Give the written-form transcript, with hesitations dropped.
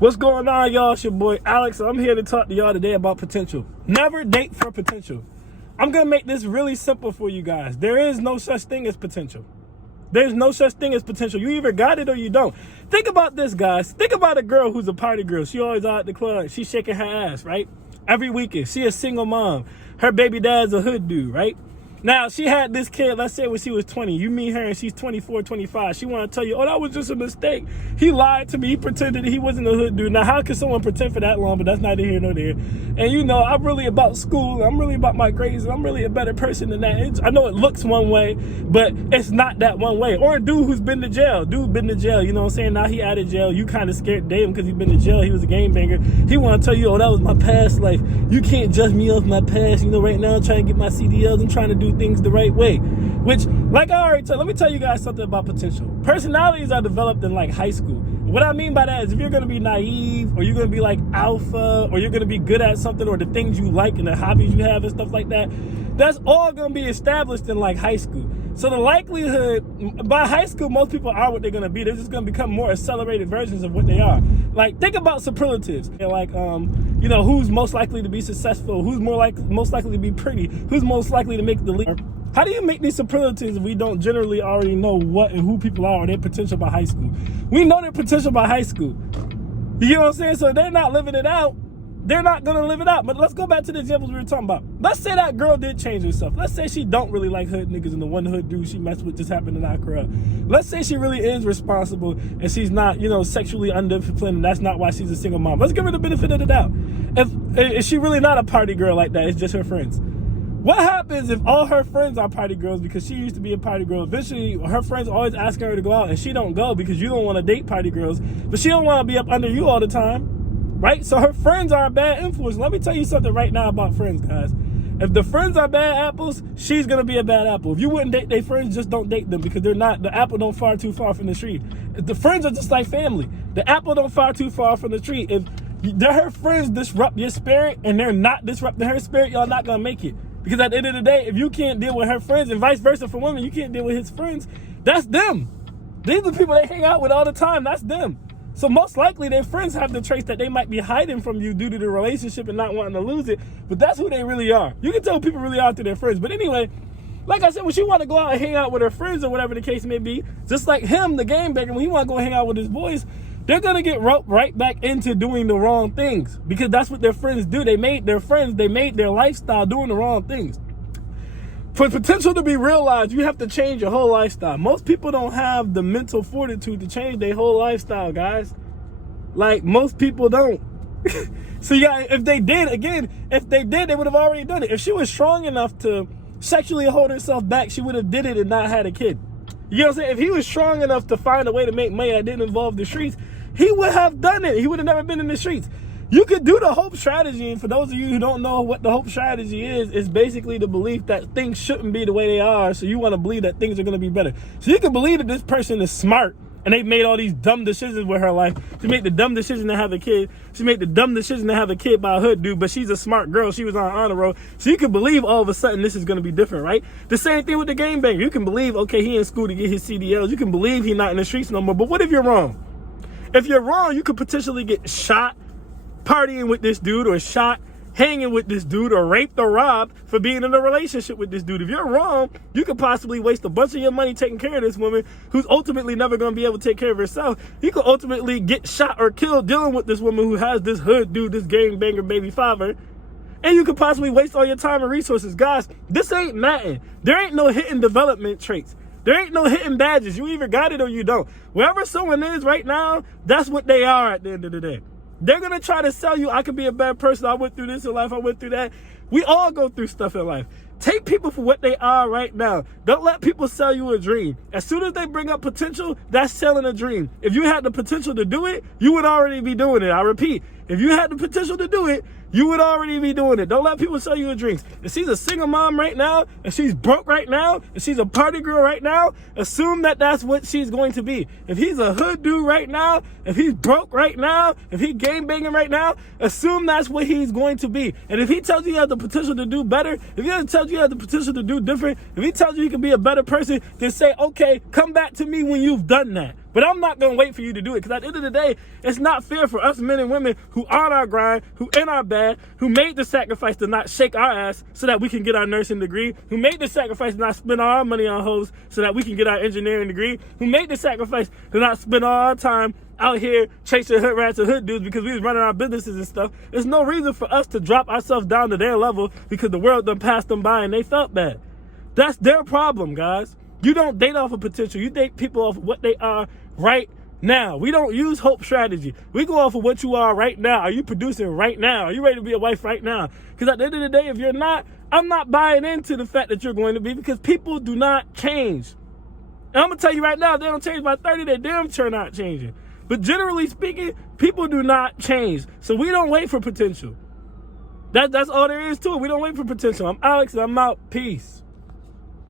What's going on, y'all? It's your boy Alex. I'm here to talk to y'all today about potential. Never date for potential. I'm gonna make this really simple for you guys. There is no such thing as potential. There's no such thing as potential. You either got it or you don't. Think about this, guys. Think about a girl who's a party girl. She always out at the club. She's shaking her ass, right? Every weekend. She a single mom. Her baby dad's a hood dude, right? Now, she had this kid, let's say when she was 20. You meet her and she's 24, 25. She want to tell you, oh, that was just a mistake. He lied to me. He pretended he wasn't a hood dude. Now, how can someone pretend for that long? But that's neither here nor there. And, you know, I'm really about school. I'm really about my grades. I'm really a better person than that. I know it looks one way, but it's not that one way. Or a dude who's been to jail. Dude been to jail. You know what I'm saying? Now he out of jail. You kind of scared to date him because he been to jail. He was a game banger. He want to tell you, oh, that was my past life. You can't judge me off my past. You know, right now I'm trying to get my CDLs. I'm trying to do things the right way. Which, like I already said, let me tell you guys something about potential. Personalities are developed in like high school. What I mean by that is if you're going to be naive, or you're going to be like alpha, or you're going to be good at something, or the things you like and the hobbies you have and stuff like that, that's all going to be established in like high school. So the likelihood, by high school, most people are what they're going to be. They're just going to become more accelerated versions of what they are. Like, think about superlatives. They're like, you know, who's most likely to be successful? Who's most likely to be pretty? Who's most likely to make the lead? How do you make these superlatives if we don't generally already know what and who people are or their potential by high school? We know their potential by high school. You know what I'm saying? So if they're not living it out, they're not going to live it out. But let's go back to the examples we were talking about. Let's say that girl did change herself. Let's say she don't really like hood niggas and the one hood dude she messed with just happened to knock her up. Let's say she really is responsible and she's not, you know, sexually undisciplined, and that's not why she's a single mom. Let's give her the benefit of the doubt. If she really not a party girl like that, it's just her friends. What happens if all her friends are party girls because she used to be a party girl? Eventually, her friends always asking her to go out and she don't go because you don't want to date party girls, but she don't want to be up under you all the time, right? So her friends are a bad influence. Let me tell you something right now about friends, guys. If the friends are bad apples, she's going to be a bad apple. If you wouldn't date their friends, just don't date them because they're not, the apple don't fall too far from the tree. If the friends are just like family. The apple don't fall too far from the tree. If her friends disrupt your spirit and they're not disrupting her spirit, y'all not going to make it. Because at the end of the day, if you can't deal with her friends, and vice versa for women, you can't deal with his friends, that's them. These are the people they hang out with all the time. That's them. So most likely their friends have the traits that they might be hiding from you due to the relationship and not wanting to lose it. But that's who they really are. You can tell who people really are through their friends. But anyway, like I said, when she want to go out and hang out with her friends or whatever the case may be, just like him, the game banger, when he want to go hang out with his boys, they're going to get roped right back into doing the wrong things because that's what their friends do. They made their friends, they made their lifestyle doing the wrong things. For potential to be realized, you have to change your whole lifestyle. Most people don't have the mental fortitude to change their whole lifestyle, guys. Like, most people don't. So yeah, if they did, they would have already done it. If she was strong enough to sexually hold herself back, she would have did it and not had a kid. You know what I'm saying? If he was strong enough to find a way to make money that didn't involve the streets, he would have done it. He would have never been in the streets. You could do the hope strategy, and for those of you who don't know what the hope strategy is, it's basically the belief that things shouldn't be the way they are, so you want to believe that things are going to be better. So you can believe that this person is smart, and they made all these dumb decisions with her life. She made the dumb decision to have a kid. She made the dumb decision to have a kid by a hood dude, but she's a smart girl. She was on honor roll. So you can believe all of a sudden this is going to be different, right? The same thing with the game banger. You can believe, okay, he in school to get his CDLs. You can believe he's not in the streets no more. But what if you're wrong? If you're wrong, you could potentially get shot partying with this dude, or shot hanging with this dude, or raped or robbed for being in a relationship with this dude. If you're wrong, you could possibly waste a bunch of your money taking care of this woman who's ultimately never going to be able to take care of herself. You could ultimately get shot or killed dealing with this woman who has this hood dude, this gang banger baby father. And you could possibly waste all your time and resources. Guys, this ain't Madden. There ain't no hidden development traits. There ain't no hidden badges. You either got it or you don't. Wherever someone is right now, that's what they are at the end of the day. They're going to try to sell you, I could be a bad person. I went through this in life. I went through that. We all go through stuff in life. Take people for what they are right now. Don't let people sell you a dream. As soon as they bring up potential, that's selling a dream. If you had the potential to do it, you would already be doing it. I repeat, if you had the potential to do it, you would already be doing it. Don't let people sell you a dream. If she's a single mom right now, if she's broke right now, if she's a party girl right now, assume that that's what she's going to be. If he's a hood dude right now, if he's broke right now, if he's game banging right now, assume that's what he's going to be. And if he tells you you have the potential to do better, if he tells you you have the potential to do different, if he tells you you can be a better person, then say, okay, come back to me when you've done that. But I'm not going to wait for you to do it, because at the end of the day, it's not fair for us men and women who on our grind, who in our bag, who made the sacrifice to not shake our ass so that we can get our nursing degree, who made the sacrifice to not spend all our money on hoes so that we can get our engineering degree, who made the sacrifice to not spend all our time out here chasing hood rats and hood dudes because we was running our businesses and stuff. There's no reason for us to drop ourselves down to their level because the world done passed them by and they felt bad. That's their problem, guys. You don't date off of potential. You date people off of what they are right now. We don't use hope strategy. We go off of what you are right now. Are you producing right now? Are you ready to be a wife right now? Because at the end of the day, if you're not, I'm not buying into the fact that you're going to be, because people do not change. And I'm going to tell you right now, if they don't change by 30, they damn sure not changing. But generally speaking, people do not change. So we don't wait for potential. That's all there is to it. We don't wait for potential. I'm Alex and I'm out. Peace.